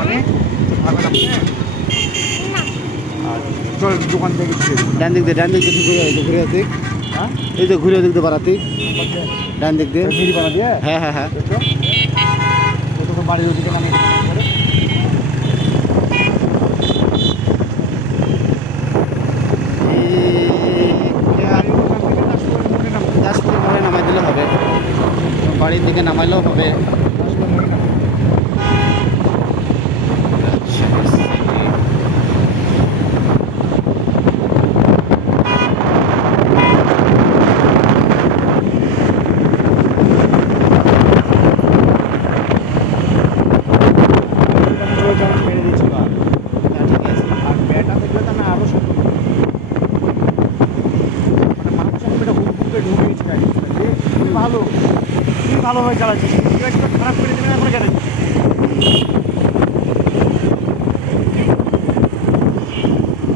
মানে ভাবে না চল দোকান থেকে ডান দিক দিয়ে ঘুরে ঘুরে দিক। হ্যাঁ এই তো ঘুরে দিক দিয়ে বাড়াতে ডান দিক দিয়ে। মিরি বানা দিয়ে হ্যাঁ হ্যাঁ হ্যাঁ তো বাড়ির ওদিকে নামে দাসপুরের মোড়ে নামাই দিলে হবে, বাড়ির দিকে নামাইলেও হবে। মেরে দিয়েছিল আর ব্যাটা দেখলে তো আমি আরো সুন্দর মানে মানুষ এটা হুকুমকে ঢুকিয়েছি ভালো তুই ভালো হয়ে চালাচ্ছিস খারাপ করে দেবেন এখন কেন